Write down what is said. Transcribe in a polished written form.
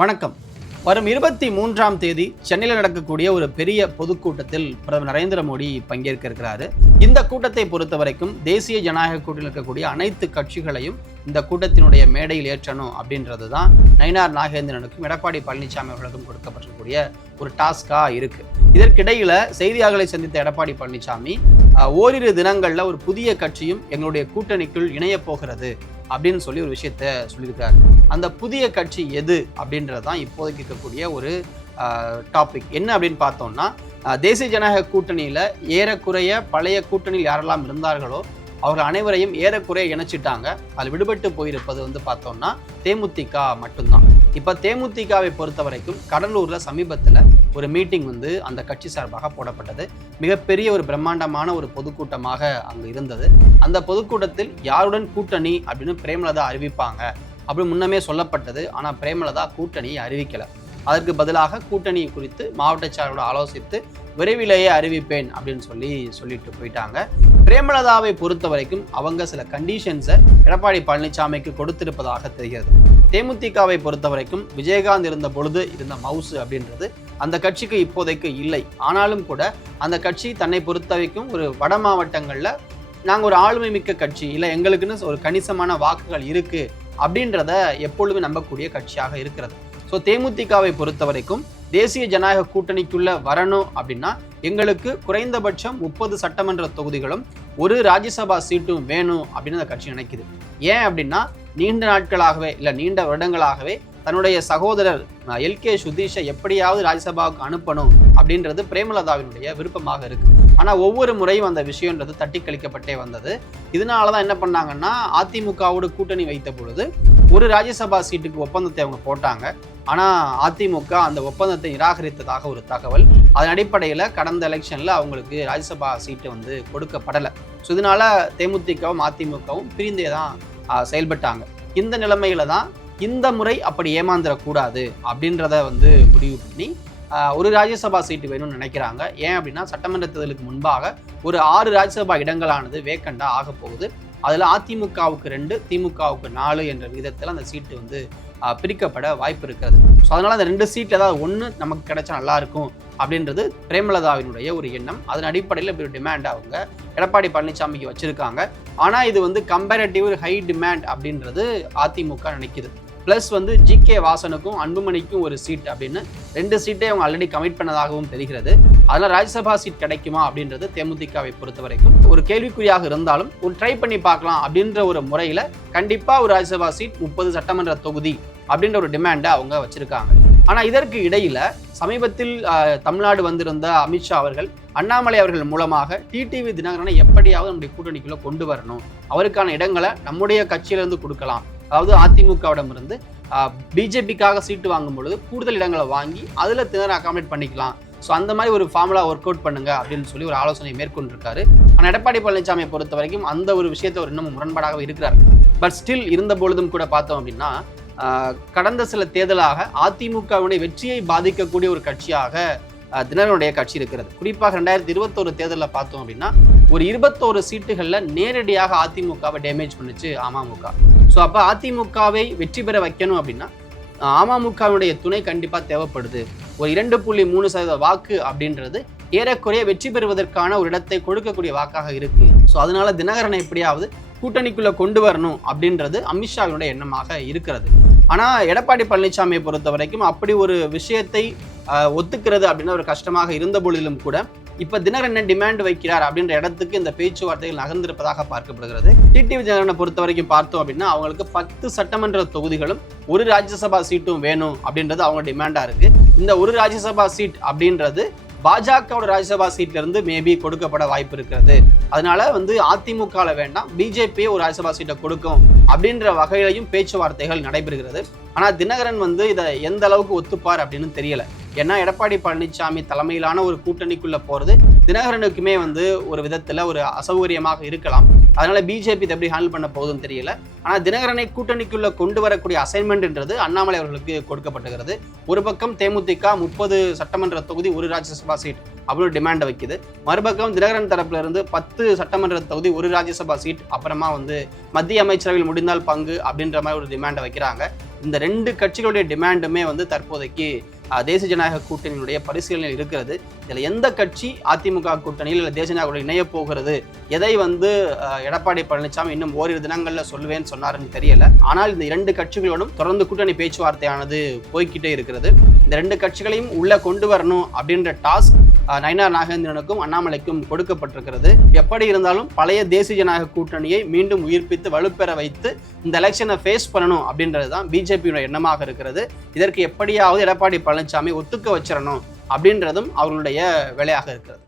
வணக்கம். வரும் 23ஆம் தேதி சென்னையில் நடக்கக்கூடிய ஒரு பெரிய பொதுக்கூட்டத்தில் பிரதமர் நரேந்திர மோடி பங்கேற்க இருக்கிறாரு. இந்த கூட்டத்தை பொறுத்த வரைக்கும் தேசிய ஜனநாயக கூட்டணியில் இருக்கக்கூடிய அனைத்து கட்சிகளையும் இந்த கூட்டத்தினுடைய மேடையில் ஏற்றணும் அப்படின்றது தான் நயினார் நாகேந்திரனுக்கும் எடப்பாடி பழனிசாமி அவர்களுக்கும் கொடுக்கப்பட்டிருக்கக்கூடிய ஒரு டாஸ்கா இருக்கு. இதற்கிடையில செய்தியாளர்களை சந்தித்த எடப்பாடி பழனிசாமி ஓரிரு தினங்கள்ல ஒரு புதிய கட்சியும் எங்களுடைய கூட்டணிக்குள் இணைய போகிறது அப்படின்னு சொல்லி ஒரு விஷயத்த சொல்லியிருக்காரு. அந்த புதிய கட்சி எது அப்படின்றது தான் இப்போதைக்கு இருக்கக்கூடிய ஒரு டாபிக். என்ன அப்படின்னு பார்த்தோம்னா, தேசிய ஜனநாயக கூட்டணியில் ஏறக்குறைய பழைய கூட்டணியில் யாரெல்லாம் இருந்தார்களோ அவர்கள் அனைவரையும் ஏறக்குறைய இணைச்சிட்டாங்க. அதில் விடுபட்டு போயிருப்பது பார்த்தோம்னா தேமுதிக மட்டும்தான். இப்போ தேமுதிகவை பொறுத்த வரைக்கும் கடலூரில் சமீபத்தில் ஒரு மீட்டிங் அந்த கட்சி சார்பாக போடப்பட்டது. மிகப்பெரிய ஒரு பிரம்மாண்டமான ஒரு பொதுக்கூட்டமாக அங்கே இருந்தது. அந்த பொதுக்கூட்டத்தில் யாருடன் கூட்டணி அப்படின்னு பிரேமலதா அறிவிப்பாங்க அப்படின்னு முன்னமே சொல்லப்பட்டது. ஆனால் பிரேமலதா கூட்டணியை அறிவிக்கலை. அதற்கு பதிலாக கூட்டணி குறித்து மாவட்ட செயலரோடு ஆலோசித்து விரைவிலேயே அறிவிப்பேன் அப்படின்னு சொல்லிட்டு போயிட்டாங்க. பிரேமலதாவை பொறுத்த வரைக்கும் அவங்க சில கண்டிஷன்ஸை எடப்பாடி பழனிசாமிக்கு கொடுத்திருப்பதாக தெரிகிறது. தேமுதிகவை பொறுத்த வரைக்கும் விஜயகாந்த் இருந்த பொழுது இருந்த மவுசு அப்படின்றது அந்த கட்சிக்கு இப்போதைக்கு இல்லை. ஆனாலும் கூட அந்த கட்சி தன்னை பொறுத்த வரைக்கும் ஒரு வட மாவட்டங்களில் நாங்கள் ஒரு ஆளுமை மிக்க கட்சி இல்லை, எங்களுக்குன்னு ஒரு கணிசமான வாக்குகள் இருக்கு அப்படின்றத எப்பொழுதுமே நம்பக்கூடிய கட்சியாக இருக்கிறது. ஸோ தேமுதிகவை பொறுத்த வரைக்கும் தேசிய ஜனநாயக கூட்டணிக்குள்ள வரணும் அப்படின்னா எங்களுக்கு குறைந்தபட்சம் 30 சட்டமன்ற தொகுதிகளும் ஒரு ராஜ்யசபா சீட்டும் வேணும் அப்படின்னு அந்த கட்சி நினைக்குது. ஏன் அப்படின்னா நீண்ட நாட்களாகவே இல்லை நீண்ட வருடங்களாகவே தன்னுடைய சகோதரர் எல்கே சுதீஷை எப்படியாவது ராஜ்யசபாவுக்கு அனுப்பணும் அப்படின்றது பிரேமலதாவினுடைய விருப்பமாக இருக்கு. ஆனால் ஒவ்வொரு முறையும் அந்த விஷயன்றது தட்டி கழிக்கப்பட்டே வந்தது. இதனால தான் என்ன பண்ணாங்கன்னா, அதிமுகவோடு கூட்டணி வைத்த பொழுது ஒரு ராஜ்யசபா சீட்டுக்கு ஒப்பந்தத்தை அவங்க போட்டாங்க. ஆனால் அதிமுக அந்த ஒப்பந்தத்தை நிராகரித்ததாக ஒரு தகவல். அதன் அடிப்படையில் கடந்த எலெக்ஷனில் அவங்களுக்கு ராஜ்யசபா சீட்டு கொடுக்கப்படலை. ஸோ இதனால தேமுதிகவும் அதிமுகவும் பிரிந்தே தான் செயல்பட்டாங்க. இந்த நிலைமையில தான் இந்த முறை அப்படி ஏமாந்துடக்கூடாது அப்படின்றத முடிவு பண்ணி ஒரு ராஜ்யசபா சீட்டு வேணும்னு நினைக்கிறாங்க. ஏன் அப்படின்னா சட்டமன்ற தேர்தலுக்கு முன்பாக ஒரு 6 ராஜ்யசபா இடங்களானது வேக்கண்டா ஆக போகுது. அதில் அதிமுகவுக்கு 2, திமுகவுக்கு 4 என்ற விதத்தில் அந்த சீட்டு பிரிக்கப்பட வாய்ப்பு இருக்கிறது. ஸோ அதனால் அந்த 2 சீட்டில் ஏதாவது ஒன்று நமக்கு கிடைச்சா நல்லா இருக்கும் அப்படின்றது பிரேமலதாவினுடைய ஒரு எண்ணம். அதன் அடிப்படையில் இப்படி ஒரு டிமாண்ட் அவங்க எடப்பாடி பழனிசாமிக்கு வச்சிருக்காங்க. ஆனால் இது கம்பேரட்டிவ் ஹை டிமாண்ட் அப்படின்றது அதிமுக நினைக்குது. Plus G K. வாசனுக்கும் அன்புமணிக்கும் ஒரு சீட் அப்படின்னு 2 சீட்டை அவங்க ஆல்ரெடி கமிட் பண்ணதாகவும் தெரிகிறது. அதனால் ராஜ்யசபா சீட் கிடைக்குமா அப்படின்றது தேமுதிகவை பொறுத்த வரைக்கும் ஒரு கேள்விக்குறியாக இருந்தாலும் ஒரு ட்ரை பண்ணி பார்க்கலாம் அப்படின்ற ஒரு முறையில் கண்டிப்பாக ஒரு ராஜ்யசபா சீட் 30 சட்டமன்ற தொகுதி அப்படின்ற ஒரு டிமாண்டை அவங்க வச்சிருக்காங்க. ஆனால் இதற்கு இடையில சமீபத்தில் தமிழ்நாடு வந்திருந்த அமித்ஷா அவர்கள் அண்ணாமலை அவர்கள் மூலமாக டிடிவி தினகரனை எப்படியாவது நம்முடைய கூட்டணிக்குள்ள கொண்டு வரணும், அவருக்கான இடங்களை நம்முடைய கட்சியிலிருந்து கொடுக்கலாம், அதாவது அதிமுகவிடமிருந்து பிஜேபிக்காக சீட்டு வாங்கும் பொழுது கூடுதல் இடங்களை வாங்கி அதில் தினகரனை அகாமடேட் பண்ணிக்கலாம், ஸோ அந்த மாதிரி ஒரு ஃபார்முலா ஒர்க் அவுட் பண்ணுங்க அப்படின்னு சொல்லி ஒரு ஆலோசனை மேற்கொண்டிருக்காரு. ஆனால் எடப்பாடி பழனிசாமியை பொறுத்த வரைக்கும் அந்த ஒரு விஷயத்தை ஒரு இன்னும் முரண்பாடாக இருக்கிறார். பட் ஸ்டில் இருந்த பொழுதும் கூட பார்த்தோம் அப்படின்னா கடந்த சில தேர்தலாக அதிமுகவுடைய வெற்றியை பாதிக்கக்கூடிய ஒரு கட்சியாக தினகரனுடைய கட்சி இருக்கிறது. குறிப்பாக 2021 தேர்தலில் பார்த்தோம் அப்படின்னா ஒரு 21 சீட்டுகளில் நேரடியாக அதிமுகவை டேமேஜ் பண்ணிச்சு அமமுக. ஸோ அப்போ அதிமுகவை வெற்றி பெற வைக்கணும் அப்படின்னா அமமுகவுடைய துணை கண்டிப்பாக தேவைப்படுது. ஒரு 2.3% வாக்கு அப்படின்றது ஏறக்குறைய வெற்றி பெறுவதற்கான ஒரு இடத்தை கொடுக்கக்கூடிய வாக்காக இருக்கு. ஸோ அதனால தினகரனை எப்படியாவது கூட்டணிக்குள்ள கொண்டு வரணும் அப்படின்றது அமித்ஷாவினுடைய எண்ணமாக இருக்கிறது. ஆனால் எடப்பாடி பழனிசாமியை பொறுத்த வரைக்கும் அப்படி ஒரு விஷயத்தை ஒத்துக்கிறது அப்படின்னா ஒரு கஷ்டமாக இருந்த பொழுதிலும் கூட இப்ப தினகரன் என்ன டிமாண்ட் வைக்கிறார் அப்படின்ற இடத்துக்கு இந்த பேச்சுவார்த்தைகள் நகர்ந்திருப்பதாக பார்க்கப்படுகிறது. டிடிவி தினகரனை பொறுத்த வரைக்கும் பார்த்தோம் அப்படின்னா அவங்களுக்கு 10 சட்டமன்ற தொகுதிகளும் ஒரு ராஜ்யசபா சீட்டும் வேணும் அப்படின்றது அவங்க டிமாண்டா இருக்கு. இந்த ஒரு ராஜ்யசபா சீட் அப்படின்றது பாஜகவோட ராஜ்யசபா சீட்ல இருந்து மேபி கொடுக்கப்பட வாய்ப்பு இருக்கிறது. அதனால அதிமுகவில் வேண்டாம், பிஜேபியே ஒரு ராஜ்யசபா சீட்டை கொடுக்கும் அப்படின்ற வகையிலையும் பேச்சுவார்த்தைகள் நடைபெறுகிறது. ஆனால் தினகரன் இதை எந்த அளவுக்கு ஒத்துப்பார் அப்படின்னு தெரியல. ஏன்னா எடப்பாடி பழனிசாமி தலைமையிலான ஒரு கூட்டணிக்குள்ள போறது தினகரனுக்குமே ஒரு விதத்துல ஒரு அசௌகரியமாக இருக்கலாம். அதனால பிஜேபி இதை எப்படி ஹேண்டில் பண்ண போகுதுன்னு தெரியல. ஆனால் தினகரனை கூட்டணிக்குள்ள கொண்டு வரக்கூடிய அசைன்மெண்ட்ன்றது அண்ணாமலை அவர்களுக்கு கொடுக்கப்பட்டுகிறது. ஒரு பக்கம் தேமுதிக 30 சட்டமன்ற தொகுதி ஒரு ராஜ்யசபா சீட் அப்படின்னு டிமாண்டை வைக்குது. மறுபக்கம் தினகரன் தரப்புல இருந்து 10 சட்டமன்ற தொகுதி ஒரு ராஜ்யசபா சீட், அப்புறமா மத்திய அமைச்சரவையில் முடிந்தால் பங்கு அப்படின்ற மாதிரி ஒரு டிமாண்டை வைக்கிறாங்க. இந்த 2 கட்சிகளுடைய டிமாண்டுமே வந்து தற்போதைக்கு தேசிய ஜனநாயக கூட்டணியினுடைய பரிசீலனையில் இருக்கிறது. இதில் எந்த கட்சி அதிமுக கூட்டணியில் இல்லை தேசிய ஜனநாயக இணைய போகிறது, எதை வந்து எடப்பாடி பழனிசாமி இன்னும் ஓரிரு தினங்கள்ல சொல்லுவேன்னு சொன்னாருன்னு தெரியல. ஆனால் இந்த 2 கட்சிகளோடும் தொடர்ந்து கூட்டணி பேச்சுவார்த்தையானது போய்கிட்டே இருக்கிறது. இந்த 2 கட்சிகளையும் உள்ள கொண்டு வரணும் அப்படின்ற டாஸ்க் நயினார் நாகேந்திரனுக்கும் அண்ணாமலைக்கும் கொடுக்கப்பட்டிருக்கிறது. எப்படி இருந்தாலும் பழைய தேசிய ஜனநாயக கூட்டணியை மீண்டும் உயிர்ப்பித்து வலுப்பெற வைத்து இந்த எலெக்ஷனை ஃபேஸ் பண்ணணும் அப்படின்றது தான் பிஜேபியோட எண்ணமாக இருக்கிறது. இதற்கு எப்படியாவது எடப்பாடி பழனிசாமி ஒத்துக்க வச்சிடணும் அப்படின்றதும் அவர்களுடைய வேலையாக இருக்கிறது.